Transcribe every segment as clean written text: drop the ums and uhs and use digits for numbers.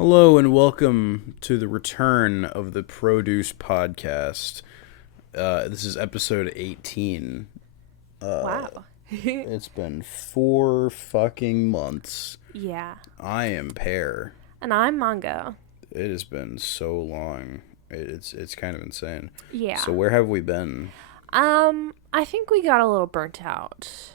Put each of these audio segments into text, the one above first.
Hello and welcome to the return of the ProducePodcast. This is episode 18. Wow. It's been 4 fucking months. Yeah. I am Pear. And I'm Mango. It has been so long. It's kind of insane. Yeah. So where have we been? I think we got a little burnt out.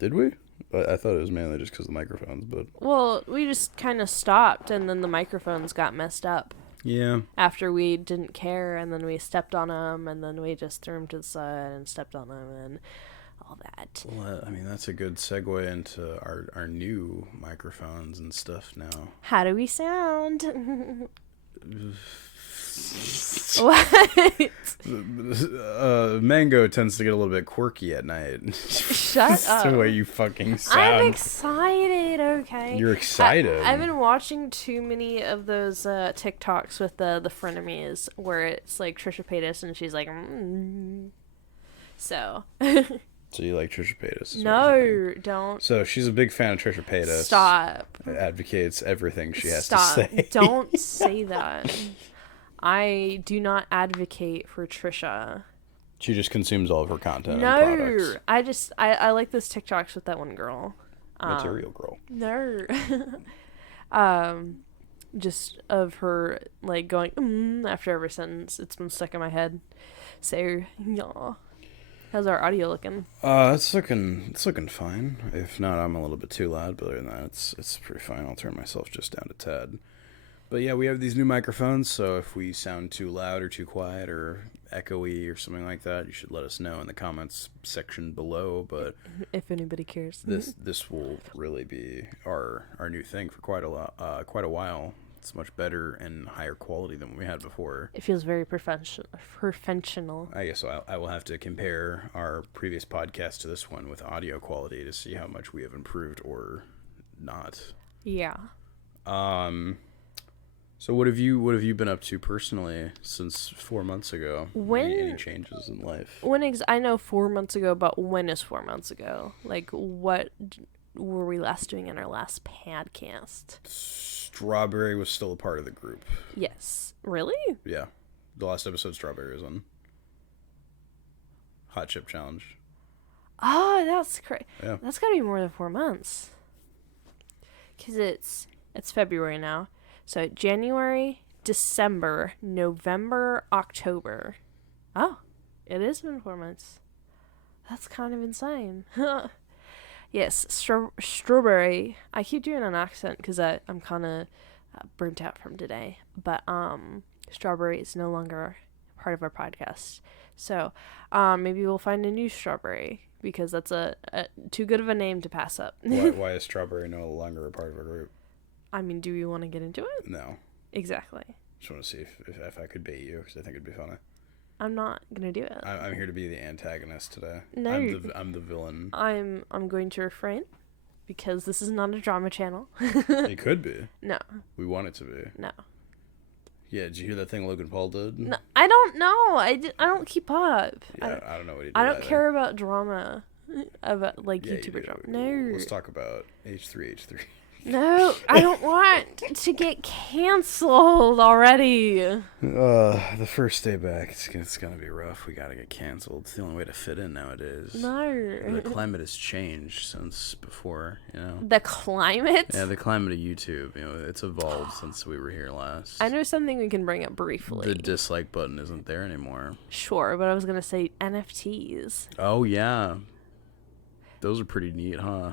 Did we? I thought it was mainly just because of the microphones, but... Well, we just kind of stopped, and then the microphones got messed up. Yeah. After we didn't care, and then we stepped on them, and then we just threw them to the side and stepped on them, and all that. Well, I mean, that's a good segue into our new microphones and stuff now. How do we sound? What? Mango tends to get a little bit quirky at night. Shut up. The way you fucking sound. I'm excited, okay? You're excited. I've been watching too many of those TikToks with the frenemies where it's like Trisha Paytas and she's like, So. So you like Trisha Paytas? No, don't. So she's a big fan of Trisha Paytas. Stop. Advocates everything she has Stop. to say. Don't say that. I do not advocate for Trisha. She just consumes all of her content and products. I like those TikToks with that one girl. Material girl. No. Just of her like going after every sentence. It's been stuck in my head. So yeah. How's our audio looking? It's looking fine. If not, I'm a little bit too loud, but other than that, it's pretty fine. I'll turn myself just down a tad. But yeah, we have these new microphones, so if we sound too loud or too quiet or echoey or something like that, you should let us know in the comments section below. But if anybody cares, this will really be our new thing for quite a while. It's much better and higher quality than what we had before. It feels very professional. I guess I will have to compare our previous podcast to this one with audio quality to see how much we have improved or not. Yeah. So what have you been up to personally since 4 months ago? Any changes in life? I know 4 months ago, but when is 4 months ago? Like, what were we last doing in our last podcast? Strawberry was still a part of the group. Yes. Really? Yeah. The last episode Strawberry was on. Hot Chip Challenge. Oh, that's crazy. Yeah. That's got to be more than 4 months. Because it's February now. So January, December, November, October. Oh, it has been 4 months. That's kind of insane. Yes, strawberry. I keep doing an accent because I'm kind of burnt out from today. But strawberry is no longer part of our podcast. So maybe we'll find a new strawberry because that's a too good of a name to pass up. Why is Strawberry no longer a part of our group? I mean, do you want to get into it? No. Exactly. Just want to see if I could bait you because I think it'd be funny. I'm not gonna do it. I'm here to be the antagonist today. No, I'm the villain. I'm going to refrain because this is not a drama channel. It could be. No. We want it to be. No. Yeah, did you hear that thing Logan Paul did? No, I don't know. I don't keep up. Yeah, I don't know what he did. I don't care about drama, about like yeah, YouTuber drama. No. Let's talk about H3H3. No, I don't want to get canceled already. The first day back, it's gonna be rough. We gotta get canceled. It's the only way to fit in nowadays. No. The climate has changed since before, you know. The climate? Yeah, the climate of YouTube, you know, it's evolved since we were here last. I know something we can bring up briefly. The dislike button isn't there anymore. Sure, but I was gonna say NFTs. Oh yeah. Those are pretty neat, huh?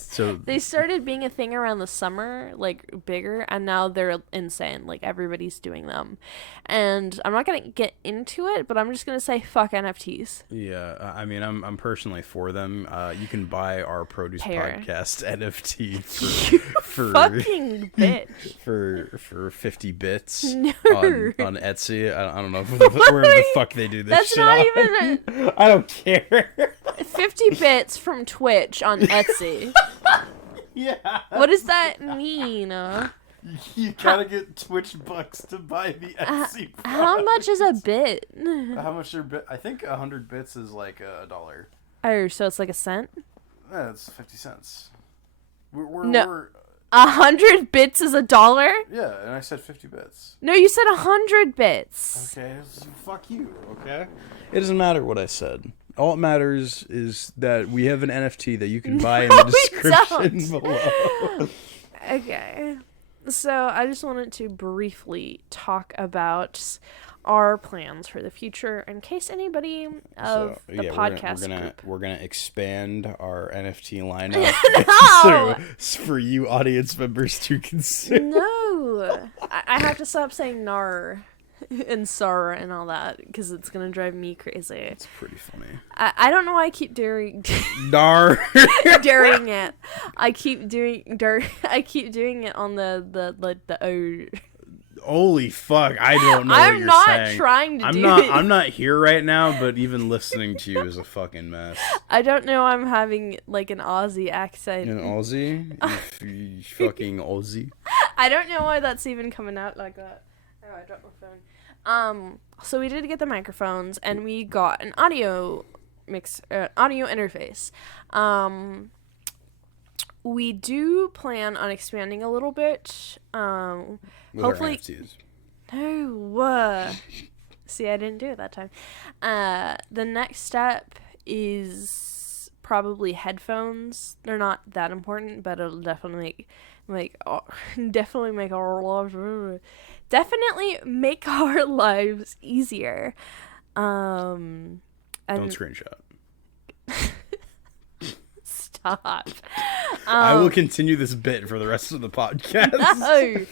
So they started being a thing around the summer, like bigger, and now they're insane. Like everybody's doing them, and I'm not gonna get into it, but I'm just gonna say fuck NFTs. Yeah, I mean, I'm personally for them. You can buy our Produce Pear. Podcast NFT for fucking bitch for 50 bits no. on Etsy. I don't know where the fuck they do this. That's shit not on. even. I don't care. 50 bits from Twitch on Etsy. Yeah. What does that mean? You gotta get Twitch bucks to buy the Etsy. How much is a bit? How much are bit? I think 100 bits is like $1. Oh, so it's like a cent? Yeah, it's 50 cents. No. 100 bits is $1? Yeah, and I said 50 bits. No, you said 100 bits. Okay, fuck you, okay? It doesn't matter what I said. All it matters is that we have an NFT that you can buy in the description below. Okay. So I just wanted to briefly talk about our plans for the future in case anybody of the podcast we're gonna expand our NFT lineup No! for you audience members to consume. No, I have to stop saying nar and sar and all that because it's gonna drive me crazy. It's pretty funny. I don't know why I keep daring Nar daring it. I keep doing it on the O. Holy fuck! I don't know what you're saying. I'm not trying to do it. I'm not here right now, but even listening to you is a fucking mess. I don't know. I'm having like an Aussie accent. An Aussie? You fucking Aussie. I don't know why that's even coming out like that. Oh, I dropped my phone. So we did get the microphones, and we got an audio interface. We do plan on expanding a little bit. With Hopefully. our NFTs. No. See, I didn't do it that time. The next step is probably headphones. They're not that important, but it'll definitely make our lives easier. And Don't screenshot. Stop. I will continue this bit for the rest of the podcast. No.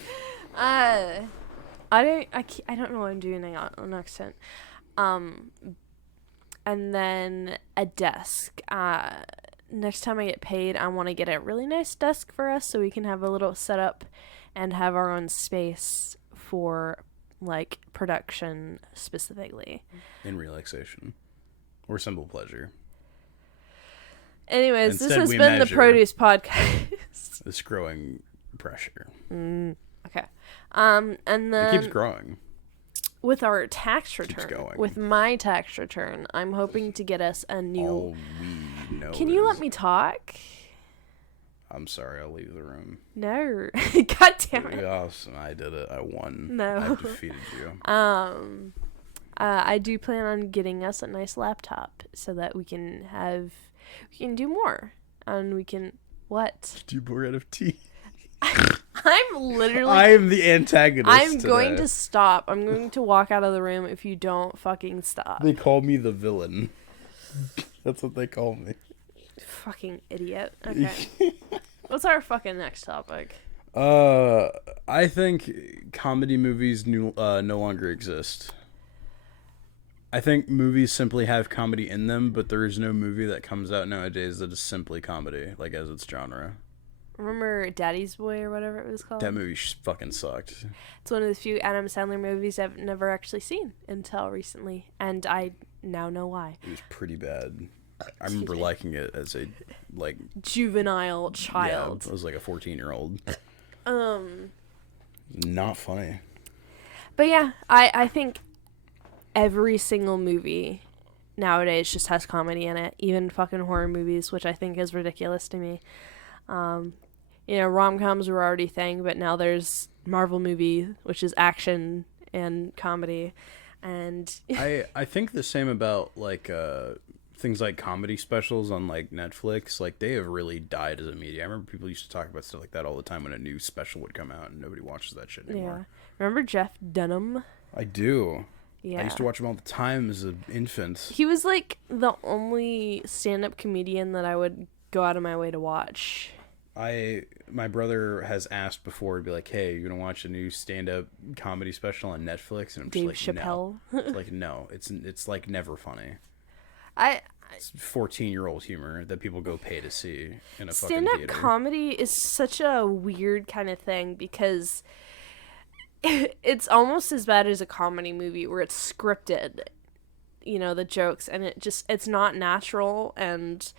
I don't know what I'm doing on next time. And then a desk. Next time I get paid, I want to get a really nice desk for us so we can have a little setup and have our own space for like production specifically. In relaxation. Or simple pleasure. Anyways, Instead, this has we been the measure Produce Podcast. This growing pressure. Okay. And then It keeps growing. with our tax return, going. with my tax return, I'm hoping to get us a new. All we know Can you is- let me talk? I'm sorry, I'll leave the room. No. God damn it. Yes, I did it. I won. No. I defeated you. I do plan on getting us a nice laptop so that we can do more, and we can what? Do more NFT. I'm literally. I am the antagonist. I'm going today. to stop. I'm going to walk out of the room if you don't fucking stop. They call me the villain. That's what they call me. Fucking idiot. Okay. What's our fucking next topic? I think comedy movies no longer exist. I think movies simply have comedy in them, but there is no movie that comes out nowadays that is simply comedy, like as its genre. Remember Daddy's Boy or whatever it was called? That movie fucking sucked. It's one of the few Adam Sandler movies I've never actually seen until recently, and I now know why. It was pretty bad. I remember liking it as a, like... Juvenile child. Yeah, I was like a 14-year-old. Not funny. But yeah, I think every single movie nowadays just has comedy in it. Even fucking horror movies, which I think is ridiculous to me. Rom-coms were already a thing, but now there's Marvel movie, which is action and comedy. And I think the same about, like, things like comedy specials on, like, Netflix. Like, they have really died as a media. I remember people used to talk about stuff like that all the time when a new special would come out, and nobody watches that shit anymore. yeah. Remember Jeff Dunham? I do. Yeah. I used to watch him all the time as an infant. He was, like, the only stand-up comedian that I would go out of my way to watch. My brother has asked before to be like, hey, you're gonna watch a new stand-up comedy special on Netflix? And I'm Dave just like, Chappelle. no. It's like, no, it's like never funny. It's 14-year-old humor that people go pay to see in a fucking stand-up theater. comedy is such a weird kind of thing because it's almost as bad as a comedy movie where it's scripted, the jokes, and it's not natural, and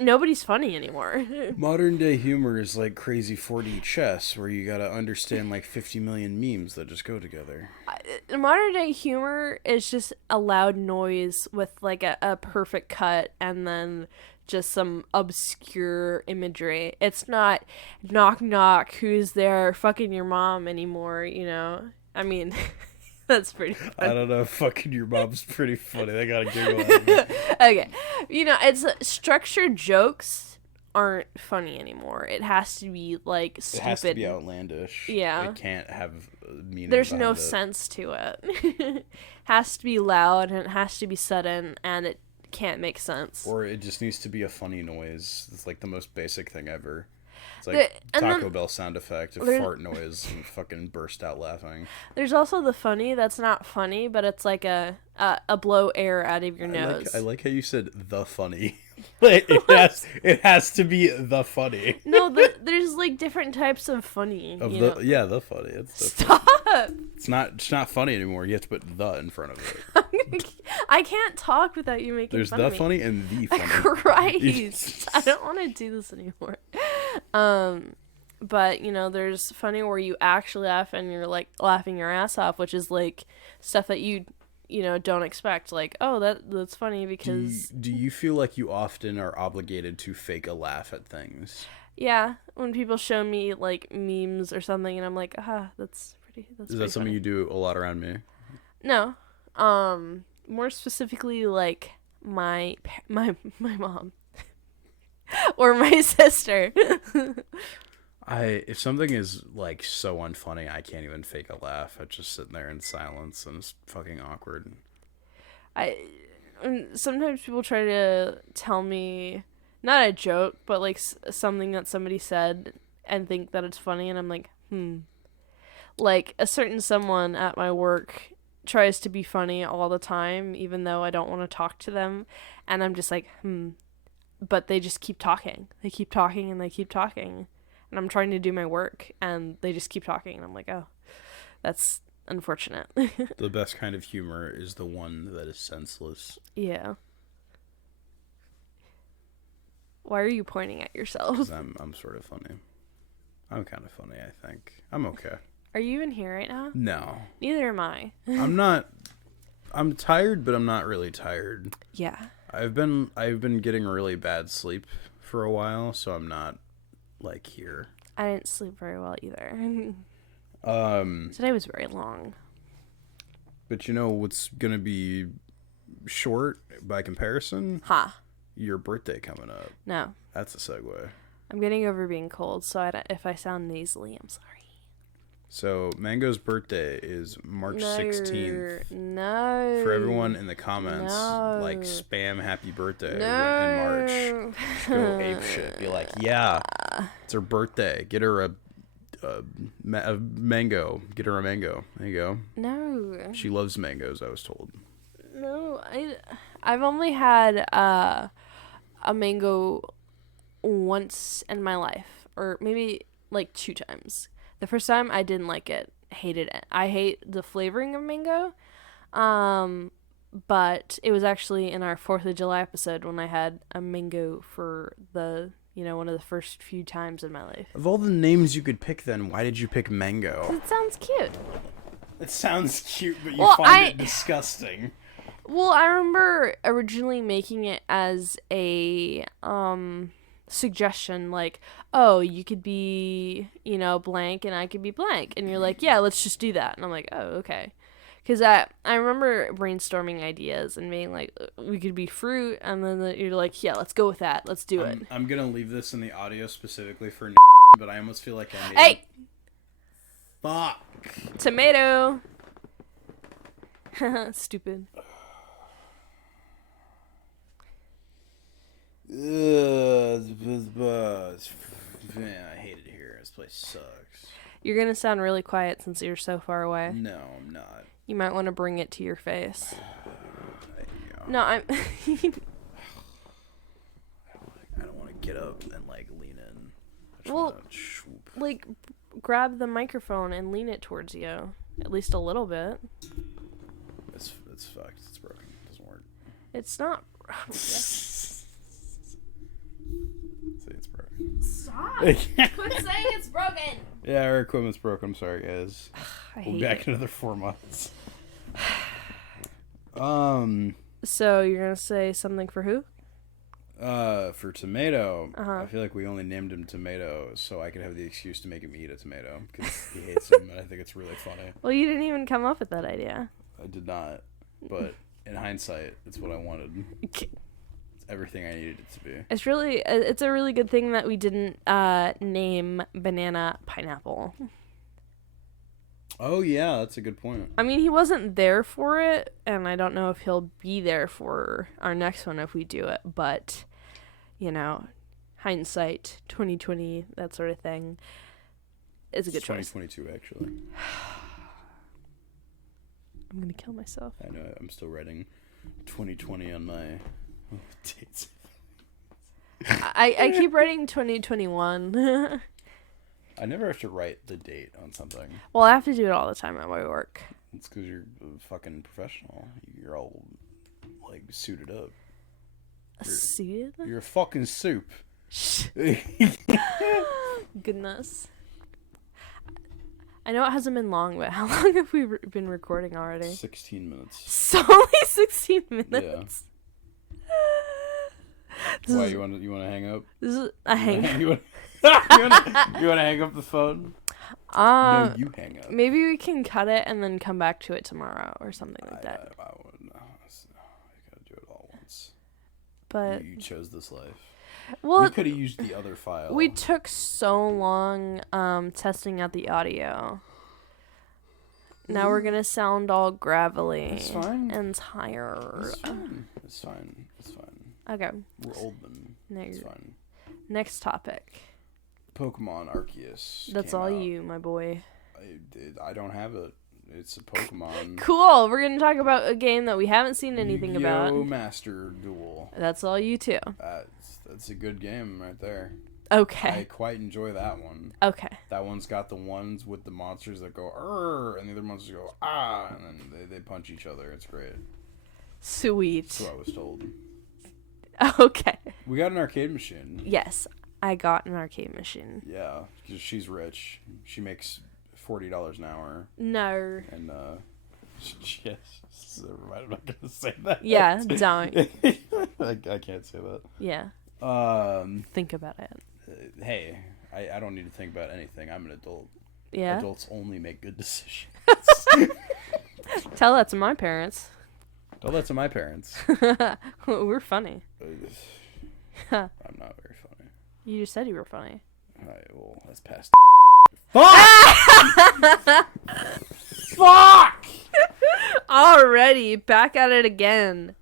nobody's funny anymore. Modern day humor is like crazy 4D chess where you gotta understand like 50 million memes that just go together. Modern day humor is just a loud noise with like a perfect cut and then just some obscure imagery. It's not knock knock, who's there, fucking your mom anymore, you know? I mean, that's pretty funny. I don't know, fucking your mom's pretty funny. They gotta giggle at me. Okay. You know, it's structured jokes aren't funny anymore. It has to be like stupid. It has to be outlandish. Yeah. It can't have meaning. There's no it. sense to it. Has to be loud and it has to be sudden and it can't make sense. Or it just needs to be a funny noise. It's like the most basic thing ever. It's like Taco Bell sound effect, a fart noise, and fucking burst out laughing. There's also the funny that's not funny, but it's like a blow air out of your nose. I like how you said the funny. it has to be the funny. No, there's like different types of funny. The funny. Stop. It's not funny anymore. You have to put the in front of it. I can't talk without you making There's fun of the me. funny and the funny. Christ. I don't want to do this anymore. But, you know, there's funny where you actually laugh and you're, like, laughing your ass off, which is, like, stuff that you know, don't expect. Like, oh, that's funny because... Do you feel like you often are obligated to fake a laugh at things? Yeah. When people show me, like, memes or something and I'm like, that's Is that something you do a lot around me? No. More specifically, like, my mom. Or my sister. If something is like so unfunny, I can't even fake a laugh. I just sit there in silence and it's fucking awkward. Sometimes people try to tell me not a joke, but like something that somebody said and think that it's funny, and I'm like, Like a certain someone at my work tries to be funny all the time, even though I don't want to talk to them, and I'm just like, But they just keep talking. They keep talking and they keep talking. And I'm trying to do my work and they just keep talking. And I'm like, oh, that's unfortunate. The best kind of humor is the one that is senseless. Yeah. Why are you pointing at yourself? 'Cause I'm sort of funny. I'm kind of funny, I think. I'm okay. Are you in here right now? No. Neither am I. I'm not. I'm tired, but I'm not really tired. Yeah. I've been getting really bad sleep for a while, so I'm not like here. I didn't sleep very well either. Today was very long. But you know what's gonna be short by comparison? Your birthday coming up. No. That's a segue. I'm getting over being cold, so if I sound nasally, I'm sorry. So, Mango's birthday is March 16th. No. For everyone in the comments, like, spam happy birthday in March. Go ape shit. Be like, yeah, it's her birthday. Get her a mango. Get her a mango. There you go. No. She loves mangoes, I was told. No, I've only had a mango once in my life. Or maybe, like, 2 times. The first time, I didn't like it. Hated it. I hate the flavoring of mango. But it was actually in our 4th of July episode when I had a mango for one of the first few times in my life. Of all the names you could pick then, why did you pick mango? It sounds cute. It sounds cute, but you find it disgusting. Well, I remember originally making it as a, suggestion, like, oh, you could be, blank and I could be blank, and you're like, yeah, let's just do that, and I'm like, oh, okay, because I remember brainstorming ideas and being like, we could be fruit, and then you're like, yeah, let's go with that, let's do it. I'm gonna leave this in the audio specifically for but I almost feel like I made hey! Fuck! Tomato! Stupid. Man, I hate it here. This place sucks. You're gonna sound really quiet since you're so far away. No, I'm not. You might want to bring it to your face. Yeah. No, I'm... I don't want to get up and, like, lean in. I just wanna swoop. Like, grab the microphone and lean it towards you. At least a little bit. It's fucked. It's broken. It doesn't work. It's not... See, it's broken. Stop! Quit saying it's broken! Yeah, our equipment's broken. I'm sorry, guys. We'll be back in another 4 months. So, you're gonna say something for who? For Tomato, Uh-huh. I feel like we only named him Tomato so I could have the excuse to make him eat a tomato because he hates him, and I think it's really funny. Well, you didn't even come up with that idea. I did not, but in hindsight, it's what I wanted. It's everything I needed it to be. It's a really good thing that we didn't name Banana Pineapple. Oh yeah, that's a good point. I mean, he wasn't there for it, and I don't know if he'll be there for our next one if we do it, but, you know, hindsight, 2020, that sort of thing, is a good choice. 2022, actually. I'm gonna kill myself. I know, I'm still writing 2020 on my dates. I keep writing 2021. I never have to write the date on something. Well, I have to do it all the time at my work. It's because you're a fucking professional. You're all, like, suited up. Suited? You're a fucking soup. Goodness. I know it hasn't been long, but how long have we been recording already? 16 minutes. So only 16 minutes? Yeah. Why, you want to hang up? This is a hang. You want to hang up the phone? No, you hang up. Maybe we can cut it and then come back to it tomorrow or something like that. I wouldn't. No, you gotta do it all once. But you chose this life. well, We could have used the other file. we took so long testing out the audio. Now we're gonna sound all gravelly It's fine. and tired. It's fine. It's fine. It's fine. Okay. We're old men. It's fine. Next topic. Pokemon Arceus. That's came all out. you, my boy. I don't have it. It's a Pokemon. Cool. We're gonna talk about a game that we haven't seen anything about. Yu-Gi-Oh! Master Duel. That's all you too. That's a good game right there. Okay. I quite enjoy that one. Okay. That one's got the ones with the monsters that go "Arr," and the other monsters go "Ah," and then they punch each other. It's great. Sweet. That's what I was told. Okay. We got an arcade machine. Yes, I got an arcade machine. Yeah, because she's rich. She makes $40 an hour. No. And yes, I'm not gonna say that. Yeah, don't. I can't say that. Yeah. Think about it. Hey, I don't need to think about anything. I'm an adult. Yeah. Adults only make good decisions. Tell that to my parents. Tell that to my parents. We're funny. I'm not very funny. You just said you were funny. Well, that's past. Fuck! Fuck! Already back at it again.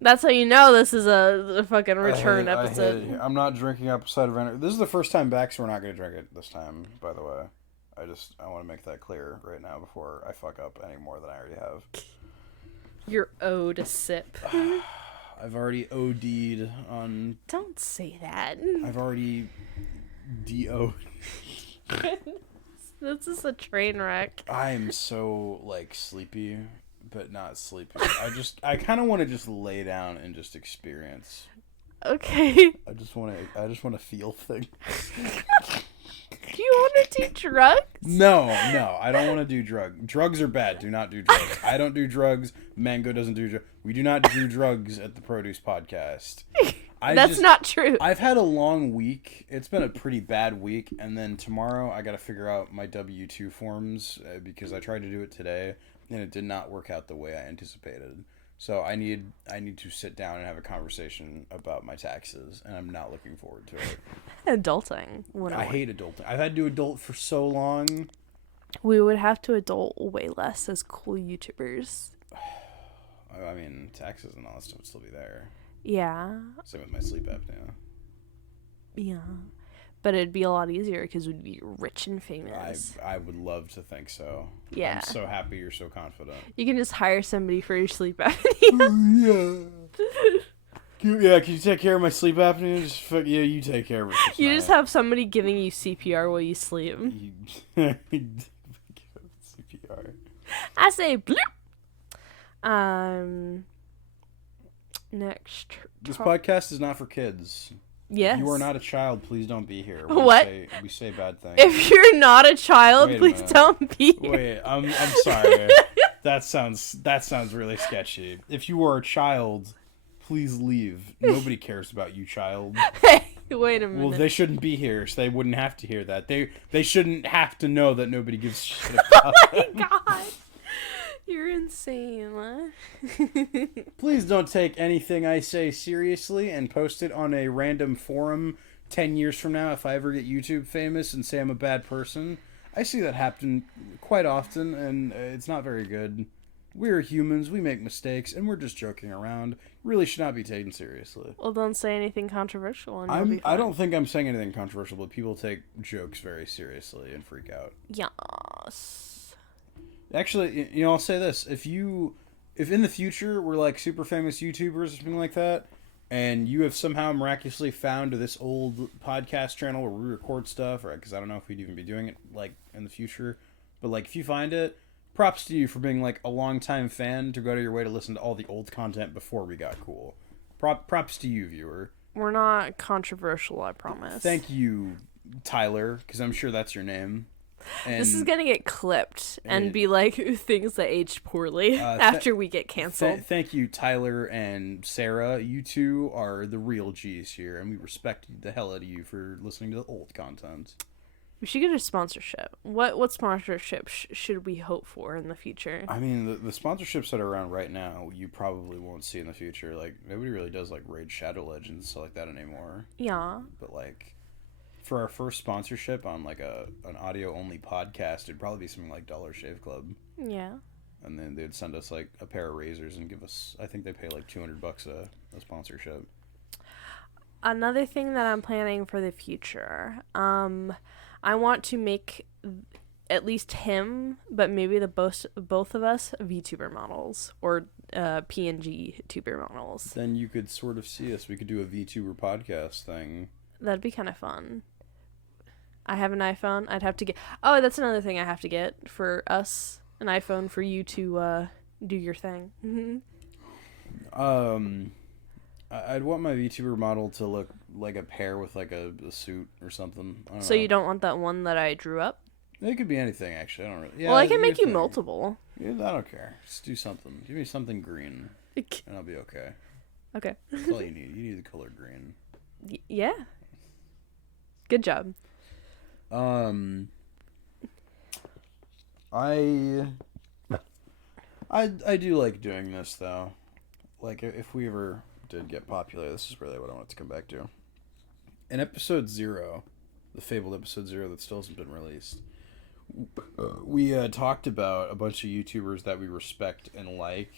That's how you know this is a fucking return episode. I'm not drinking up cider vinegar. This is the first time back, so we're not going to drink it this time, by the way. I want to make that clear right now before I fuck up any more than I already have. You're owed a sip. I've already OD'd on... Don't say that. I've already DO'd. This is a train wreck. I am so, like, sleepy, but not sleepy. I kind of want to just lay down and just experience. Okay. I just want to feel things. Do you want to do drugs? No, I don't want to do drugs. Drugs are bad. Do not do drugs. I don't do drugs. Mango doesn't do drugs. We do not do drugs at the Produce Podcast. That's not true. I've had a long week. It's been a pretty bad week. And then tomorrow I got to figure out my W-2 forms because I tried to do it today and it did not work out the way I anticipated. So I need to sit down and have a conversation about my taxes, and I'm not looking forward to it. Adulting. I hate adulting. I've had to adult for so long. We would have to adult way less as cool YouTubers. I mean, taxes and all that stuff would still be there. Yeah. Same with my sleep apnea. Yeah. But it'd be a lot easier because we'd be rich and famous. I would love to think so. Yeah. I'm so happy you're so confident. You can just hire somebody for your sleep apnea. Yeah. Can you take care of my sleep apnea? Yeah, you take care of it. You just have somebody giving you CPR while you sleep. CPR. I say bloop. Next. This podcast is not for kids. Yes. If you are not a child, please don't be here. What? We say bad things. If you're not a child, please don't be here. Wait, I'm sorry. That sounds really sketchy. If you are a child, Please leave. Nobody cares about you, child. Hey, wait a minute. Well, they shouldn't be here, so they wouldn't have to hear that. They shouldn't have to know that nobody gives a shit about them. Oh my god. You're insane, huh? Please don't take anything I say seriously and post it on a random forum 10 years from now if I ever get YouTube famous and say I'm a bad person. I see that happen quite often, and it's not very good. We're humans, we make mistakes, and we're just joking around. Really should not be taken seriously. Well, don't say anything controversial and you'll be I fine. don't think I'm saying anything controversial, but people take jokes very seriously and freak out. Yes. Actually, you know, I'll say this. If in the future we're like super famous YouTubers or something like that, and you have somehow miraculously found this old podcast channel where we record stuff, or because I don't know if we'd even be doing it like in the future, but like if you find it, props to you for being like a longtime fan to go to your way to listen to all the old content before we got cool. Props to you, viewer. We're not controversial, I promise. Thank you, Tyler, because I'm sure that's your name. And this is gonna get clipped and be like things that aged poorly after we get canceled. Thank you, Tyler and Sarah. You two are the real G's here, and we respect the hell out of you for listening to the old content. We should get a sponsorship. What sponsorship should we hope for in the future? I mean, the sponsorships that are around right now, you probably won't see in the future. Like, nobody really does, like, Raid Shadow Legends and stuff like that anymore. Yeah. But, like, for our first sponsorship on, like, an audio-only podcast, it'd probably be something like Dollar Shave Club. Yeah. And then they'd send us, like, a pair of razors and give us, I think they pay, like, $200 a sponsorship. Another thing that I'm planning for the future, I want to make at least him, but maybe both of us, VTuber models or PNG tuber models. Then you could sort of see us. We could do a VTuber podcast thing. That'd be kind of fun. I have an iPhone. I'd have to get... Oh, that's another thing I have to get for us. An iPhone for you to do your thing. I'd want my VTuber model to look like a Pear with like a suit or something. I don't So know. you don't want that one that I drew up? It could be anything, actually. I don't really... Yeah, Well, I can do make your you thing. multiple. Yeah, I don't care. Just do something. Give me something green, and I'll be okay. Okay. That's all you need. You need the color green. Yeah. Good job. I do like doing this though. Like if we ever did get popular, this is really what I want to come back to. In episode 0, the fabled episode 0 that still hasn't been released, we talked about a bunch of YouTubers that we respect and like,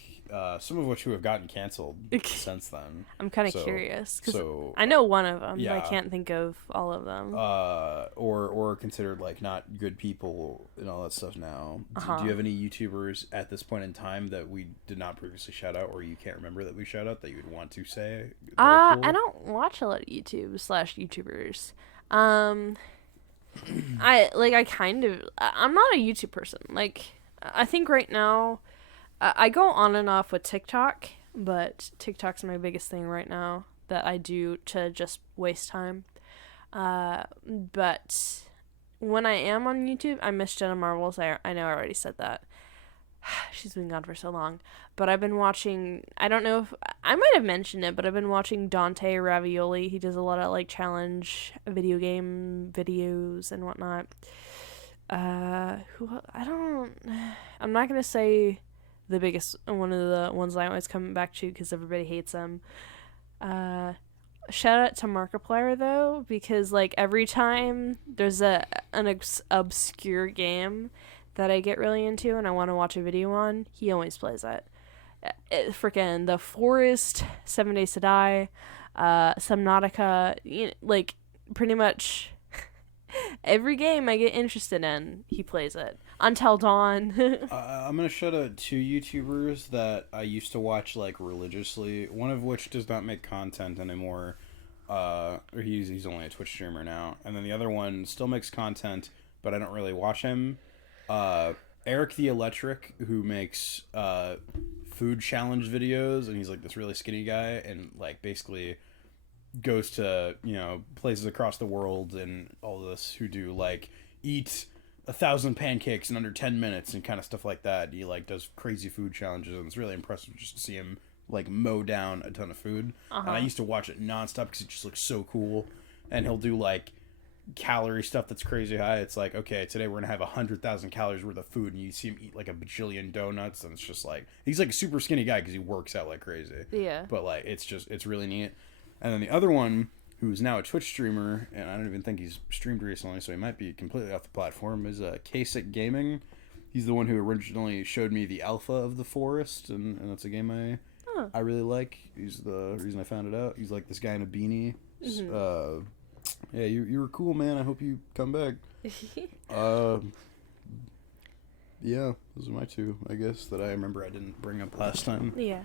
some of which who have gotten canceled since then. I'm kind of curious because so I know one of them, yeah. but I can't think of all of them. Or considered like not good people and all that stuff now. Do you have any YouTubers at this point in time that we did not previously shout out, or you can't remember that we shout out that you would want to say? I don't watch a lot of YouTubers. I'm not a YouTube person. Like, I think right now, I go on and off with TikTok, but TikTok's my biggest thing right now that I do to just waste time. But when I am on YouTube, I miss Jenna Marbles. I know I already said that. She's been gone for so long. But I've been watching, I don't know if, I might have mentioned it, but I've been watching Dante Ravioli. He does a lot of, like, challenge video game videos and whatnot. I'm not going to say the biggest, one of the ones I always come back to because everybody hates him. Shout out to Markiplier, though, because, like, every time there's an obscure game that I get really into and I want to watch a video on, he always plays it. Freaking The Forest, 7 Days to Die, Subnautica, like, pretty much every game I get interested in, he plays it. Until Dawn. I'm going to shout out 2 YouTubers that I used to watch, like, religiously, one of which does not make content anymore. He's only a Twitch streamer now. And then the other one still makes content, but I don't really watch him. Eric the Electric, who makes food challenge videos, and he's like this really skinny guy, and like basically goes to, you know, places across the world and all this, who do like eat 1,000 pancakes in under 10 minutes and kind of stuff like that. He like does crazy food challenges, and it's really impressive just to see him like mow down a ton of food. And I used to watch it nonstop because it just looks so cool. And he'll do like calorie stuff that's crazy high. It's like, okay, today we're gonna have 100,000 calories worth of food, and you see him eat like a bajillion donuts, and it's just like, he's like a super skinny guy because he works out like crazy. Yeah. But like, it's really neat. And then the other one, who's now a Twitch streamer, and I don't even think he's streamed recently, so he might be completely off the platform, is Kasich Gaming. He's the one who originally showed me the alpha of The Forest, and that's a game I really like. He's the reason I found it out. He's like this guy in a beanie. Mm-hmm. Yeah, you were cool, man. I hope you come back. Yeah, those are my two, I guess, that I remember I didn't bring up last time. Yeah.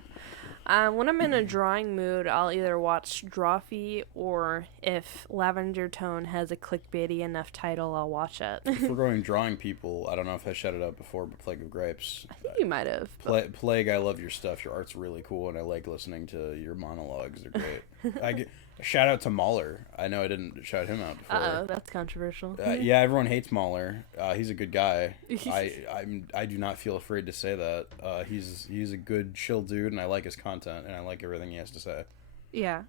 When I'm in a drawing mood, I'll either watch Drawfee, or if Lavender Tone has a clickbaity enough title, I'll watch it. If we're going drawing people, I don't know if I shouted out before, but Plague of Grapes. I think you might have. Plague, I love your stuff. Your art's really cool, and I like listening to your monologues. They're great. Shout out to Mahler. I know I didn't shout him out before. Uh-oh, that's controversial. Yeah, everyone hates Mahler. He's a good guy. I do not feel afraid to say that. He's a good, chill dude, and I like his content, and I like everything he has to say. Yeah.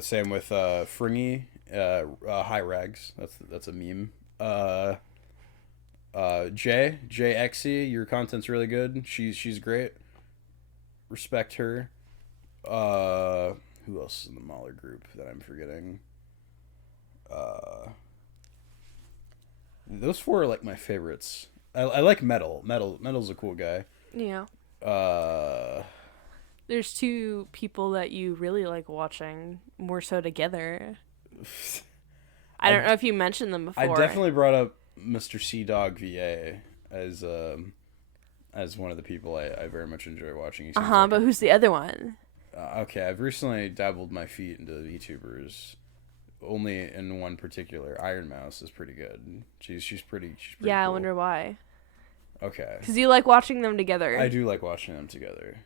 Same with Fringy, High Rags. That's a meme. JXE, your content's really good. She's great. Respect her. Who else is in the Mahler group that I'm forgetting? Those four are like my favorites. I like Metal. Metal's a cool guy. Yeah. There's two people that you really like watching more so together. I don't know if you mentioned them before. I definitely brought up Mr. Sea Dog VA as one of the people I very much enjoy watching. But who's the other one? Okay, I've recently dabbled my feet into VTubers. Only in one particular. Iron Mouse is pretty good. She's pretty yeah, cool. I wonder why. Okay. Because you like watching them together. I do like watching them together.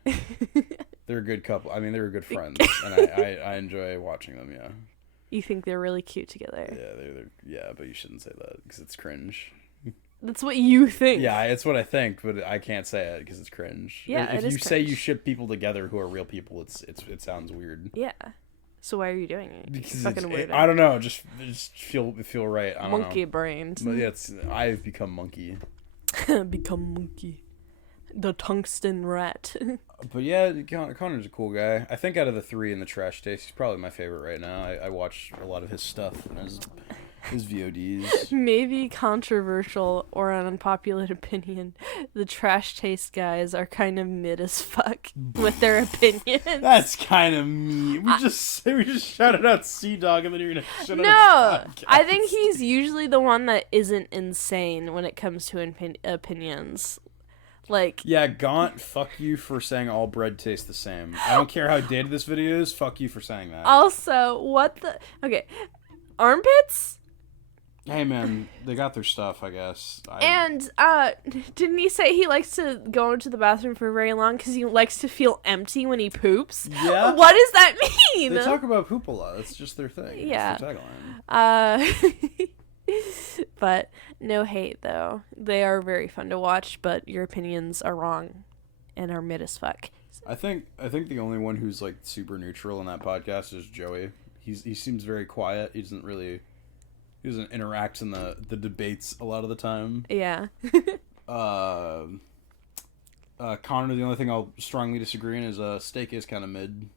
They're a good couple. I mean, they were good friends, and I enjoy watching them. Yeah. You think they're really cute together? Yeah, yeah, but you shouldn't say that because it's cringe. That's what you think. Yeah, it's what I think, but I can't say it because it's cringe. Yeah, if it is you say cringe. you ship people together who are real people, it sounds weird. Yeah. So why are you doing it? Because fucking weird. I don't know, just feel right. I don't know. Monkey brains. But yeah, I've become monkey. Become monkey. The tungsten rat. But yeah, Connor's a cool guy. I think out of the three in the trash taste, he's probably my favorite right now. I watch a lot of his stuff and his VODs. Maybe controversial or an unpopular opinion, the trash taste guys are kind of mid as fuck with their opinions. That's kind of mean. We just shouted out Sea Dog and then you're gonna shut No, out his podcast. I think he's usually the one that isn't insane when it comes to opinions. Like, yeah, Gaunt, fuck you for saying all bread tastes the same. I don't care how dated this video is, fuck you for saying that. Also, okay, armpits? Hey man, they got their stuff, I guess. And didn't he say he likes to go into the bathroom for very long because he likes to feel empty when he poops? Yeah. What does that mean? They talk about poop a lot. That's just their thing. Yeah. It's their tagline. But no hate though. They are very fun to watch, but your opinions are wrong and are mid as fuck. I think the only one who's like super neutral in that podcast is Joey. He seems very quiet. He doesn't interact in the debates a lot of the time. Yeah. Connor, the only thing I'll strongly disagree in is steak is kind of mid.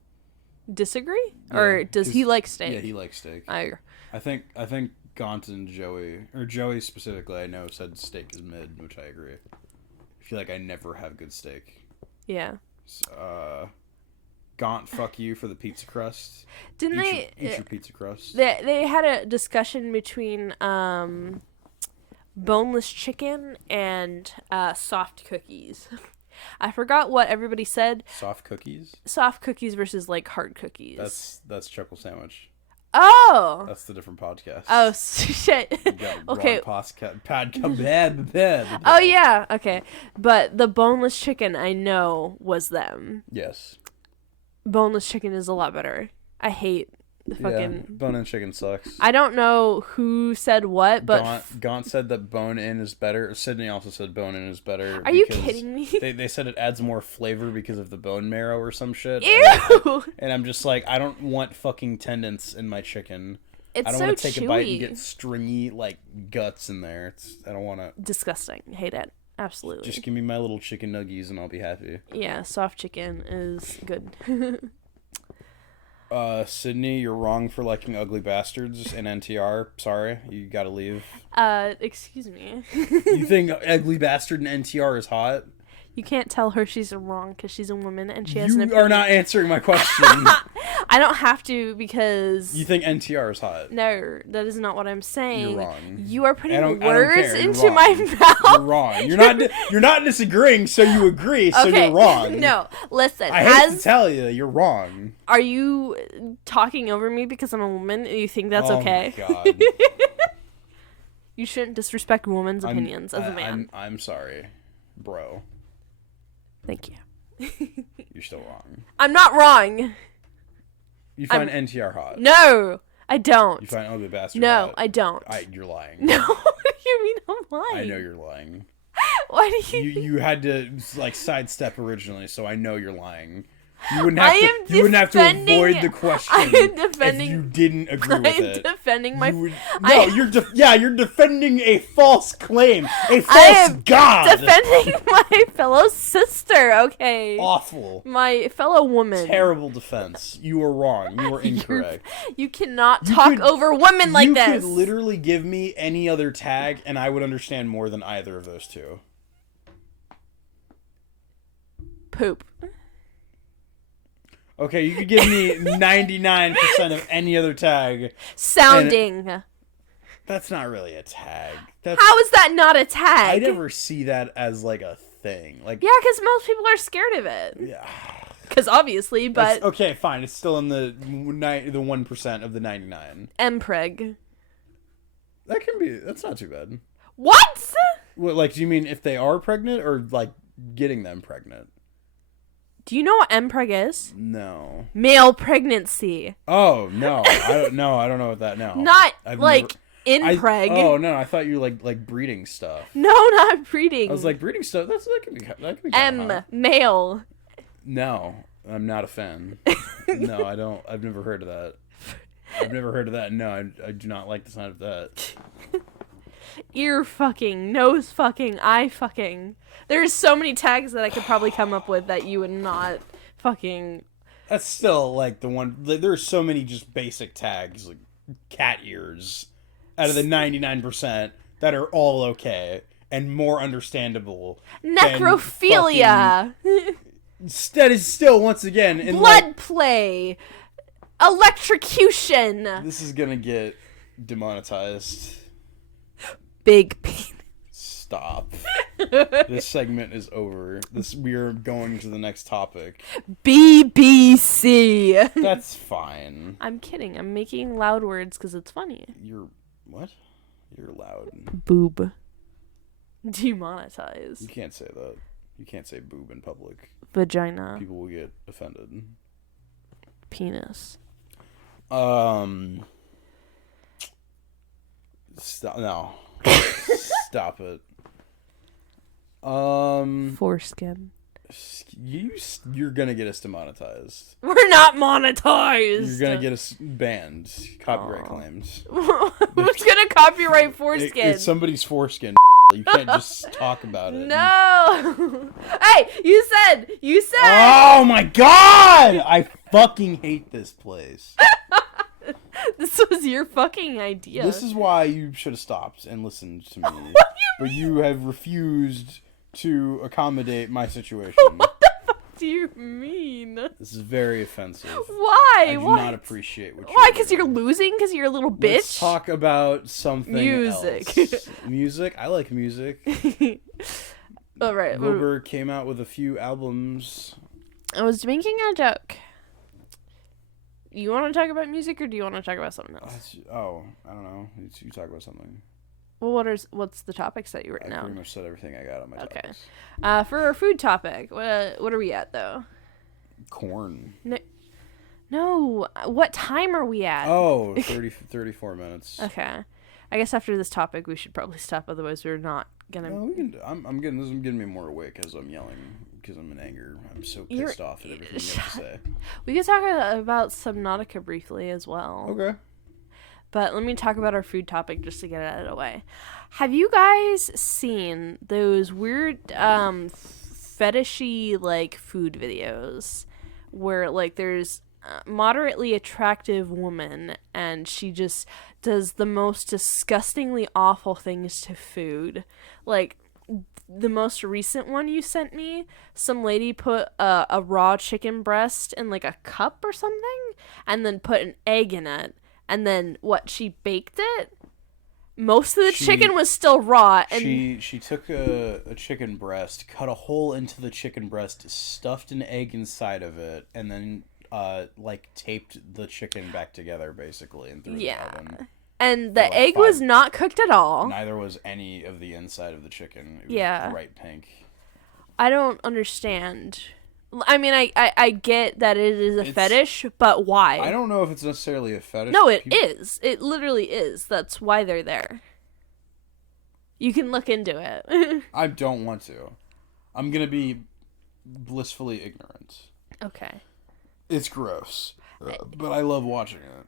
Disagree? Yeah, or does he like steak? Yeah, he likes steak. I think Gaunt and Joey, or Joey specifically, I know said steak is mid, which I agree. I feel like I never have good steak. Yeah. Gaunt, fuck you for the pizza crust. Eat your pizza crust. They had a discussion between boneless chicken and soft cookies. I forgot what everybody said. Soft cookies? Soft cookies versus like hard cookies. That's Chuckle Sandwich. Oh! That's the different podcast. Oh, shit. Okay. Oh, yeah. Okay. But the boneless chicken, I know, was them. Yes. Boneless chicken is a lot better. I hate The fucking Yeah, bone-in chicken sucks. I don't know who said what, but Gaunt said that bone-in is better. Sydney also said bone-in is better. Are you kidding me? They said it adds more flavor because of the bone marrow or some shit. Ew! And I'm just like, I don't want fucking tendons in my chicken. It's I don't so want to take chewy. a bite and get stringy, like, guts in there. I don't want to... Disgusting. Hate it. Absolutely. Just give me my little chicken nuggies and I'll be happy. Yeah, soft chicken is good. Sydney, you're wrong for liking Ugly Bastards and NTR. Sorry, you gotta leave. Excuse me. You think Ugly Bastard and NTR is hot? You can't tell her she's wrong because she's a woman and she has an You opinion. are not answering my question. I don't have to because... You think NTR is hot? No, that is not what I'm saying. You're wrong. You are putting I don't words care. You're into wrong. my mouth. You're wrong. You're not disagreeing, so you agree, so Okay. you're wrong. No, listen. I hate to tell you, you're wrong. Are you talking over me because I'm a woman? You think that's okay? Oh my god. You shouldn't disrespect women's opinions as a man. I'm sorry, bro. Thank you. You're still wrong. I'm not wrong. You find NTR hot? No, I don't. You find Ugly Bastard No, hot? I don't. You're lying. No, what do you mean I'm lying? I know you're lying. Why do you? You had to like sidestep originally, so I know you're lying. You wouldn't have to avoid the question I am defending. if you didn't agree with I'm it. defending my. You're defending a false claim, a I false am god. defending my fellow sister. Okay. Awful. My fellow woman. Terrible defense. You were wrong. You were incorrect. You cannot talk over women like this. You could literally give me any other tag, and I would understand more than either of those two. Poop. Okay, you could give me 99% of any other tag. Sounding. That's not really a tag. How is that not a tag? I never see that as like a thing. Like yeah, because most people are scared of it. Yeah. Because obviously, but okay, fine. It's still in the 1% of the 99. Mpreg. That can be. That's not too bad. What? What, like, do you mean if they are pregnant or like getting them pregnant? Do you know what Mpreg is? No. Male pregnancy. Oh no, I don't know. I don't know what that now. Not like inpreg. Oh no, I thought you like breeding stuff. No, not breeding. I was like breeding stuff. That can be kinda hot. Male. No, I'm not a fan. No, I don't. I've never heard of that. I've never heard of that. No, I do not like the sound of that. Ear fucking, nose fucking, eye fucking. There's so many tags that I could probably come up with that you would not fucking... That's still, like, the one... There's so many just basic tags, like cat ears, out of the 99% that are all okay and more understandable. Necrophilia! That is still, once again... in blood play! Electrocution! This is gonna get demonetized. Big penis. Stop. This segment is over. We're going to the next topic. BBC. That's fine. I'm kidding. I'm making loud words because it's funny. You're what? You're loud. Boob. Demonetized. You can't say that. You can't say boob in public. Vagina. People will get offended. Penis. Stop. No. Stop it. Foreskin. You're gonna get us demonetized. We're not monetized. You're gonna get us banned. Copyright claims. Who's gonna copyright foreskin? It's somebody's foreskin. You can't just talk about it. No. Hey, you said. Oh my god! I fucking hate this place. This was your fucking idea. This is why you should have stopped and listened to me. But you have refused to accommodate my situation. What the fuck do you mean? This is very offensive. Why? I do not appreciate what you're Why? Because doing. you're losing? Because you're a little bitch? Let's talk about something Music. else. Music? I like music. All right. Wilbur came out with a few albums. I was making a joke. You want to talk about music or do you want to talk about something else? I don't know. You talk about something. Well, what's the topics that you written I down? pretty much said everything I got on my topics. For our food topic, what are we at though? Corn. No, what time are we at? Oh, 34 minutes. Okay. I guess after this topic, we should probably stop. Otherwise, we're not gonna. No, we can. I'm getting me more awake as I'm yelling because I'm in anger. I'm so pissed off at everything you have to say. We could talk about Subnautica briefly as well. Okay. But let me talk about our food topic just to get it out of the way. Have you guys seen those weird fetishy like food videos where like there's a moderately attractive woman and she just does the most disgustingly awful things to food? Like the most recent one you sent me, some lady put a raw chicken breast in like a cup or something and then put an egg in it. And then she baked it? Most of the chicken was still raw. And she took a chicken breast, cut a hole into the chicken breast, stuffed an egg inside of it, and then taped the chicken back together basically and threw it in the oven. And the egg was not cooked at all. Neither was any of the inside of the chicken. It was bright pink. I don't understand. I mean, I get that it is a fetish, but why? I don't know if it's necessarily a fetish. No, it is. It literally is. That's why they're there. You can look into it. I don't want to. I'm going to be blissfully ignorant. Okay. It's gross, but I love watching it.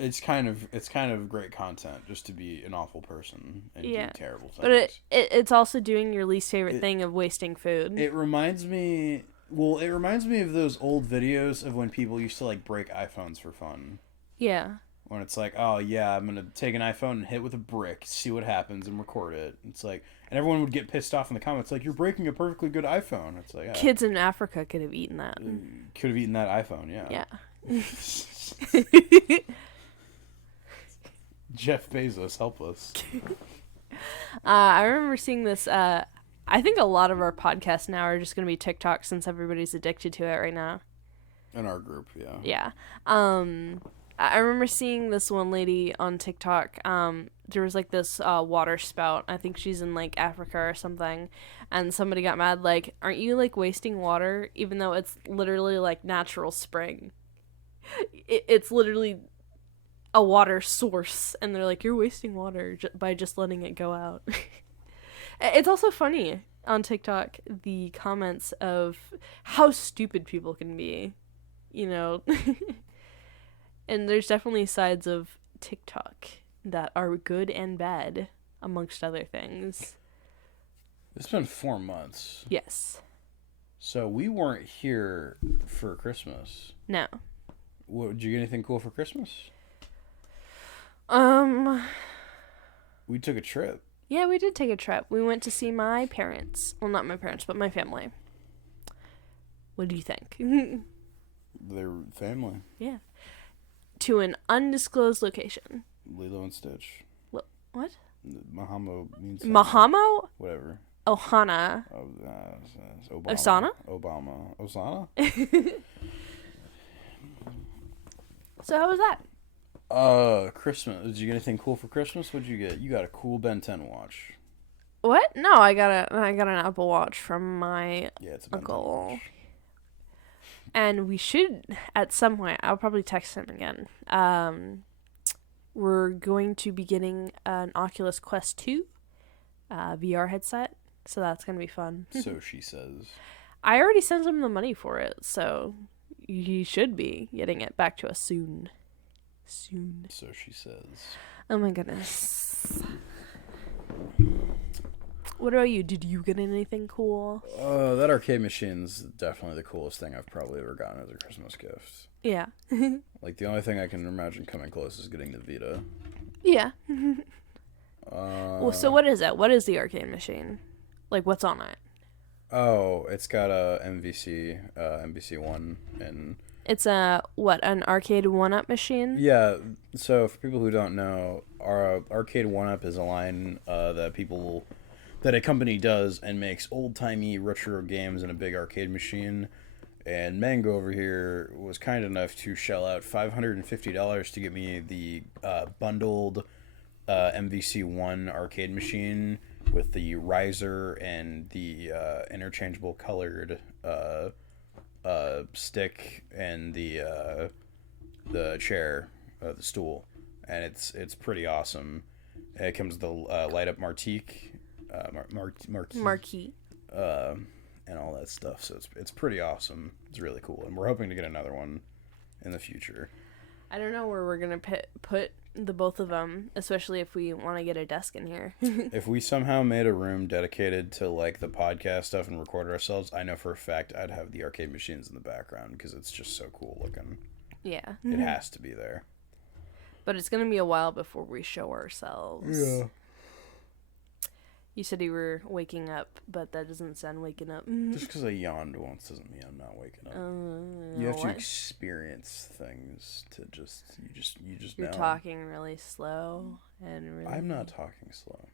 It's kind of great content just to be an awful person and do terrible things. But it's also doing your least favorite thing of wasting food. It reminds me of those old videos of when people used to like break iPhones for fun. Yeah. When it's like, oh yeah, I'm gonna take an iPhone and hit it with a brick, see what happens, and record it. It's like, and everyone would get pissed off in the comments, like, you're breaking a perfectly good iPhone. It's like, kids in Africa could have eaten that. Could have eaten that iPhone, yeah. Yeah. Jeff Bezos, help us. I remember seeing this. I think a lot of our podcasts now are just going to be TikTok since everybody's addicted to it right now. In our group, yeah. Yeah. I remember seeing this one lady on TikTok. There was like this water spout. I think she's in like Africa or something. And somebody got mad, like, aren't you like wasting water? Even though it's literally like natural spring. It's literally a water source. And they're like, you're wasting water by just letting it go out. It's also funny on TikTok, the comments of how stupid people can be, you know. And there's definitely sides of TikTok that are good and bad, amongst other things. It's been 4 months. Yes. So we weren't here for Christmas. No. Did you get anything cool for Christmas? We took a trip. Yeah, we did take a trip. We went to see my parents. Well, not my parents, but my family. What do you think? Their family. Yeah. To an undisclosed location. Lilo and Stitch. What? Mahamo means... Mahamo? Whatever. Ohana. Obama. Osana? Obama. Osana? So how was that? Christmas. Did you get anything cool for Christmas? What'd you get? You got a cool Ben 10 watch. What? No, I got an Apple Watch from my it's a Ben 10 uncle. watch. And we should, at some point, I'll probably text him again. We're going to be getting an Oculus Quest 2 VR headset, so that's going to be fun. So she says. I already sent him the money for it, so he should be getting it back to us soon. Soon. So she says. Oh my goodness. What about you? Did you get anything cool? That arcade machine's definitely the coolest thing I've probably ever gotten as a Christmas gift. Yeah. Like, the only thing I can imagine coming close is getting the Vita. Yeah. Well, so what is it? What is the arcade machine? Like, what's on it? Oh, it's got a MVC1, and... It's an arcade 1-up machine? Yeah, so for people who don't know, our arcade 1-up is a line that a company does and makes old-timey retro games in a big arcade machine. And Mango over here was kind enough to shell out $550 to get me the bundled MVC1 arcade machine with the riser and the interchangeable colored stick and the the chair, the stool, and it's pretty awesome. And it comes with the light up marquee, and all that stuff. So it's pretty awesome. It's really cool, and we're hoping to get another one in the future. I don't know where we're gonna put the both of them, especially if we want to get a desk in here. If we somehow made a room dedicated to like the podcast stuff and recorded ourselves, I know for a fact I'd have the arcade machines in the background because it's just so cool looking. Yeah. It has to be there. But it's gonna be a while before we show ourselves. Yeah. You said you were waking up, but that doesn't sound waking up. Just because I yawned once doesn't mean I'm not waking up. You have to experience things to You're know. talking really slow and really... I'm not talking slow.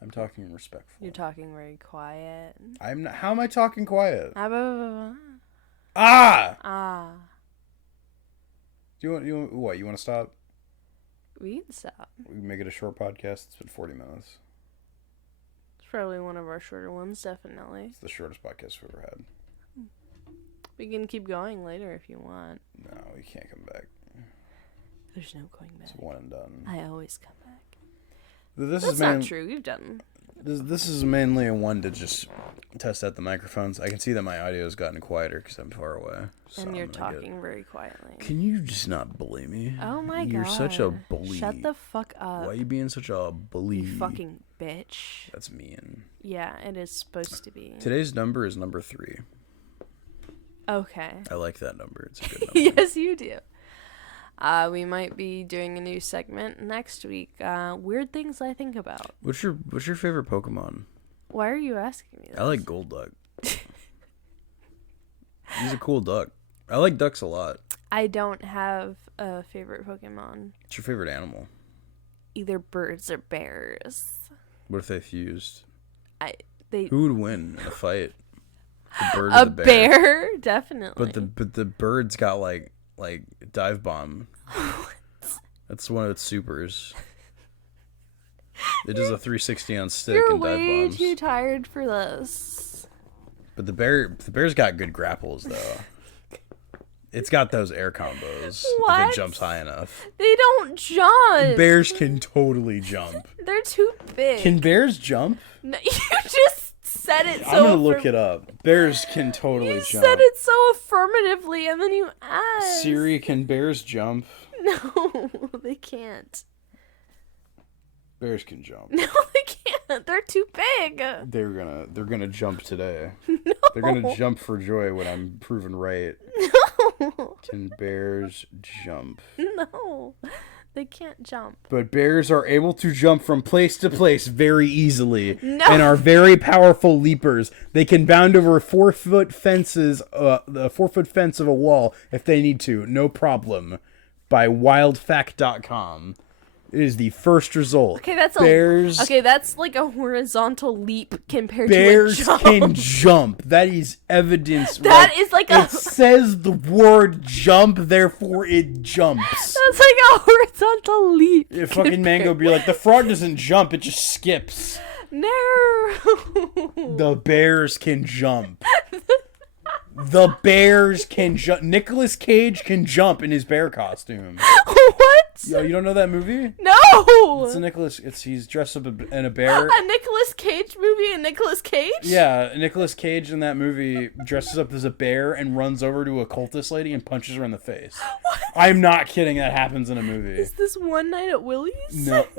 I'm talking respectful. You're talking very quiet. I'm not. How am I talking quiet? Ah! Do you want what? You want to stop? We can stop. We can make it a short podcast. It's been 40 minutes. It's probably one of our shorter ones, definitely. It's the shortest podcast we've ever had. We can keep going later if you want. No, we can't come back. There's no going back. It's one and done. I always come back. That's not true. We've done. This is mainly a one to just test out the microphones. I can see that my audio has gotten quieter because I'm far away. So and you're talking very quietly. Can you just not bully me? Oh my god. You're such a bully. Shut the fuck up. Why are you being such a bully? You fucking bitch. That's mean. Yeah, it is supposed to be. Today's number is number 3. Okay. I like that number. It's a good number. Yes, you do. We might be doing a new segment next week. Weird things I think about. What's your favorite Pokemon? Why are you asking me that? I like Golduck. He's a cool duck. I like ducks a lot. I don't have a favorite Pokemon. What's your favorite animal? Either birds or bears. What if they fused? They. Who would win in a fight? The bird or A the bear? bear, definitely. But the bird's got like dive bomb. That's one of its supers. It does a 360 on stick You're and dive way bombs. too tired for this. But the bear's got good grapples though. It's got those air combos What? if it jumps high enough. They don't jump. Bears can totally jump. They're too big. Can bears jump? No, you just said it so. I'm gonna look it up. Bears can totally You jump. said it so affirmatively, and then you asked. Siri, can bears jump? No, they can't. Bears can jump. No, they can't. They're too big. They're gonna jump today. No. They're gonna jump for joy when I'm proven right. No. Can bears jump? No. They can't jump. But bears are able to jump from place to place very easily No. and are very powerful leapers. They can bound over 4-foot fences, the 4-foot fence of a wall if they need to, no problem. By wildfact.com. It is the first result. Okay, that's that's like a horizontal leap compared Bears to a jump. can jump. That is evidence. That is like it says the word jump, therefore it jumps. That's like a horizontal leap. If fucking Mango be like, the frog doesn't jump, it just skips. No. The bears can jump. The bears can jump. Nicolas Cage can jump in his bear costume. What? Yo, you don't know that movie? No. He's dressed up in a bear. A Nicolas Cage movie and Nicolas Cage? Yeah, Nicolas Cage in that movie dresses up as a bear and runs over to a cultist lady and punches her in the face. What? I'm not kidding. That happens in a movie. Is this One Night at Willie's?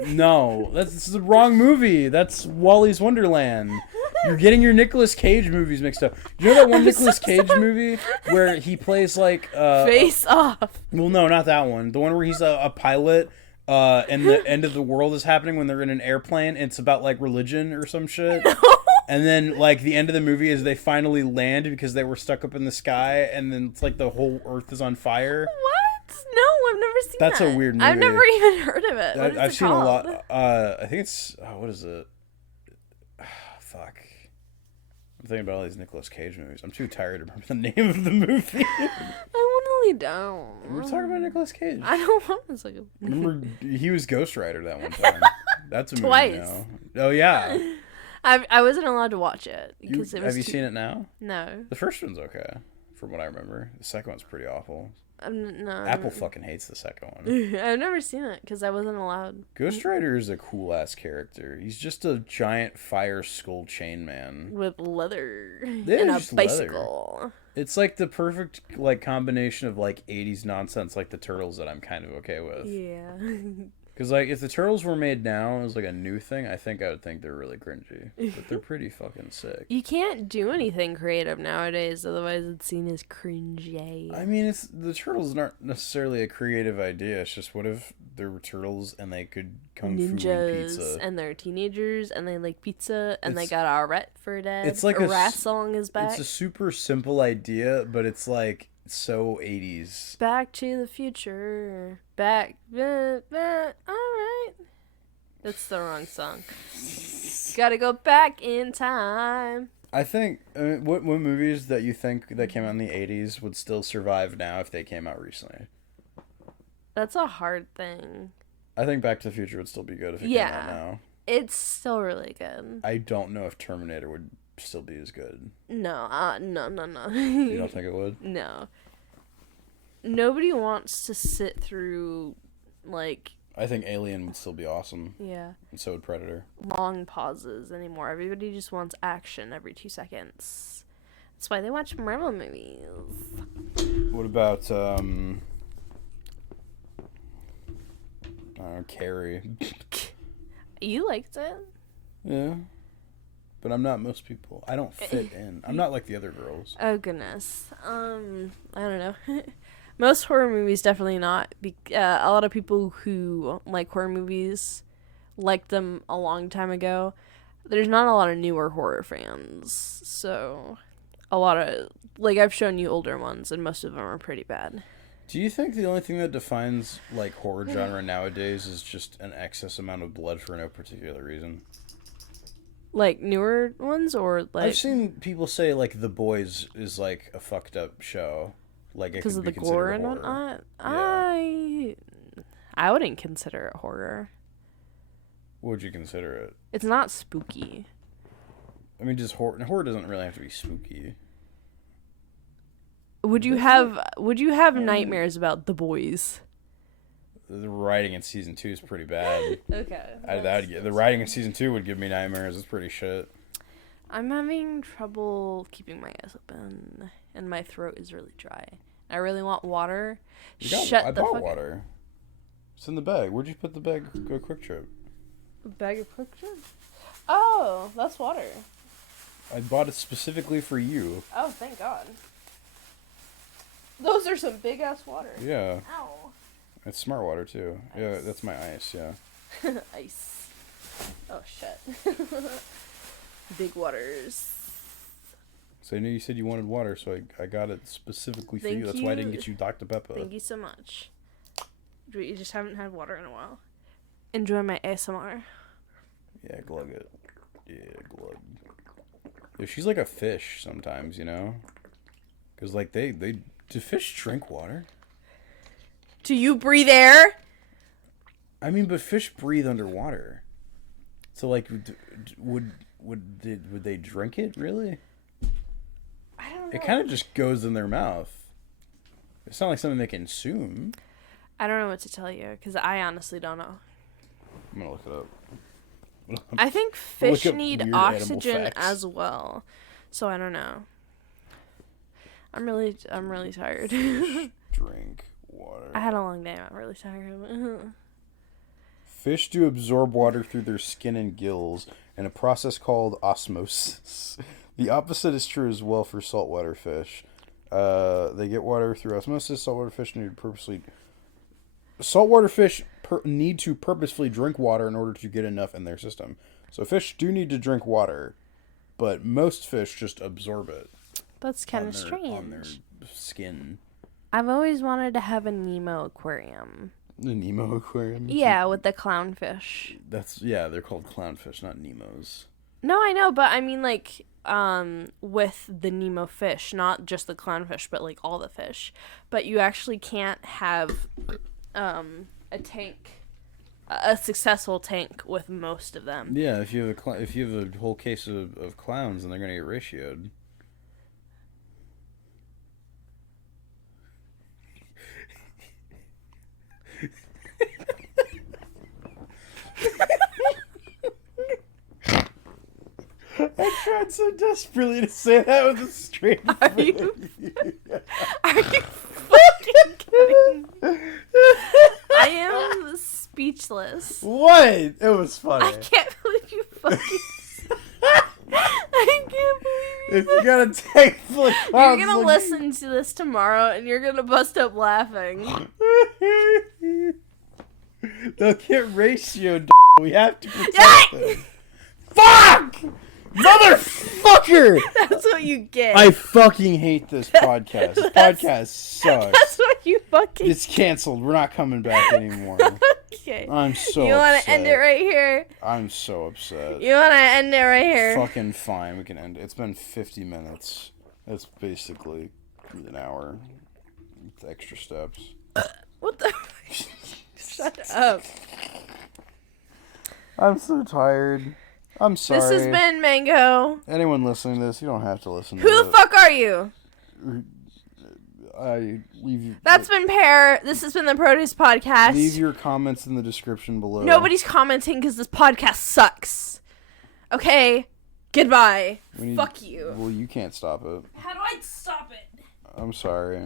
No, that's the wrong movie. That's Wally's Wonderland. You're getting your Nicolas Cage movies mixed up. You know that one Nicolas Cage movie where he plays like Face Off? Well, no, not that one. The one where he's a pilot, and the end of the world is happening when they're in an airplane. It's about like religion or some shit. No. And then like the end of the movie is they finally land because they were stuck up in the sky, and then it's like the whole Earth is on fire. What? No, I've never seen that. That's a weird movie. I've never even heard of it. What is I've it seen called? a lot. I think it's what is it? Fuck. I'm thinking about all these Nicolas Cage movies. I'm too tired to remember the name of the movie. I really don't. We're talking about Nicolas Cage. I don't want to. Remember, he was Ghost Rider that one time. That's a movie Twice. now. Oh yeah. I wasn't allowed to watch it because it was. Have you seen it now? No. The first one's okay, from what I remember. The second one's pretty awful. No. Apple fucking hates the second one. I've never seen it because I wasn't allowed. Ghost Rider is a cool ass character. He's just a giant fire skull chain man With leather Yeah, and a just leather. bicycle. It's like the perfect like combination of like 80s nonsense like the Turtles that I'm kind of okay with. Yeah. Because like if the Turtles were made now as like a new thing, I think I would think they're really cringy. But they're pretty fucking sick. You can't do anything creative nowadays, otherwise it's seen as cringy. I mean, it's the Turtles aren't necessarily a creative idea. It's just what if there were turtles and they could kung fu and Ninjas, pizza? and they're teenagers, and they like pizza, and they got a rat for dad. It's like a a rat song is back. It's a super simple idea, but it's like so 80s. Back to the future. Back. Alright. That's the wrong song. Gotta go back in time. I think what movies that you think that came out in the 80s would still survive now if they came out recently? That's a hard thing. I think Back to the Future would still be good if it came out now. It's still really good. I don't know if Terminator would still be as good. No. No. You don't think it would? No. Nobody wants to sit through, like... I think Alien would still be awesome. Yeah. And so would Predator. Long pauses anymore. Everybody just wants action every 2 seconds. That's why they watch Marvel movies. What about, Carrie? You liked it? Yeah. But I'm not most people. I don't fit in. I'm not like the other girls. Oh, goodness. I don't know. Most horror movies, definitely not. A lot of people who like horror movies liked them a long time ago. There's not a lot of newer horror fans. So, a lot of... Like, I've shown you older ones, and most of them are pretty bad. Do you think the only thing that defines, like, horror genre nowadays is just an excess amount of blood for no particular reason? Like, newer ones, or, like... I've seen people say, like, The Boys is, like, a fucked up show. Like, because of the gore and whatnot. Yeah. I wouldn't consider it horror. What would you consider it? It's not spooky. I mean, just horror doesn't really have to be spooky. Would you have nightmares about The Boys? The writing in season 2 is pretty bad. Okay. The writing in season 2 would give me nightmares. It's pretty shit. I'm having trouble keeping my eyes open, and my throat is really dry. I really want water. I bought water. It's in the bag. Where'd you put the bag? Go Quick Trip. A bag of Quick Trip? Oh, that's water. I bought it specifically for you. Oh, thank God. Those are some big ass water. Yeah. Ow. It's smart water too. Ice. Yeah, that's my ice. Yeah. Ice. Oh shit. Big waters. So I knew you said you wanted water, so I got it specifically for Thank you. That's why I didn't get you Dr. Pepper. Thank you so much. You just haven't had water in a while. Enjoy my ASMR. Yeah, glug it. Yeah, glug. Yeah, she's like a fish sometimes, you know? Because, like, do fish drink water? Do you breathe air? I mean, but fish breathe underwater. So, like, would they drink it, really? I don't know. It kind of just goes in their mouth. It's not like something they consume. I don't know what to tell you, because I honestly don't know. I'm going to look it up. I think fish Look up need weird oxygen animal facts. as well. So I don't know. I'm really tired. Drink water. I had a long day. I'm really tired. Fish do absorb water through their skin and gills in a process called osmosis. The opposite is true as well for saltwater fish. They get water through osmosis. Saltwater fish need to purposefully drink water in order to get enough in their system. So fish do need to drink water, but most fish just absorb it. That's kind of strange. On their skin. I've always wanted to have a Nemo aquarium. The Nemo aquarium? Yeah, with the clownfish. They're called clownfish, not Nemos. No, I know, but I mean, like, with the Nemo fish, not just the clownfish, but, like, all the fish. But you actually can't have, a successful tank with most of them. Yeah, if you have a whole case of clowns, then they're going to get ratioed. I tried so desperately to say that with a straight face. Are you fucking kidding me? I am speechless. What? It was funny. I can't believe you fucking... I can't believe If you gotta take flip You're gonna listen to this tomorrow and you're gonna bust up laughing. They'll get ratioed. We have to protect them. Fuck! Motherfucker! That's what you get. I fucking hate this podcast. This podcast sucks. That's what you fucking It's canceled. We're not coming back anymore. Okay. I'm so You want upset. to end it right here? I'm so upset. You want to end it right here? Fucking fine. We can end it. It's been 50 minutes. That's basically an hour with extra steps. What the? Shut up. I'm so tired. I'm sorry. This has been Mango. Anyone listening to this, you don't have to listen to Who it. the fuck are you? I leave you. That's been Pear. This has been the Produce Podcast. Leave your comments in the description below. Nobody's commenting because this podcast sucks. Okay? Goodbye. Fuck you. Well, you can't stop it. How do I stop it? I'm sorry.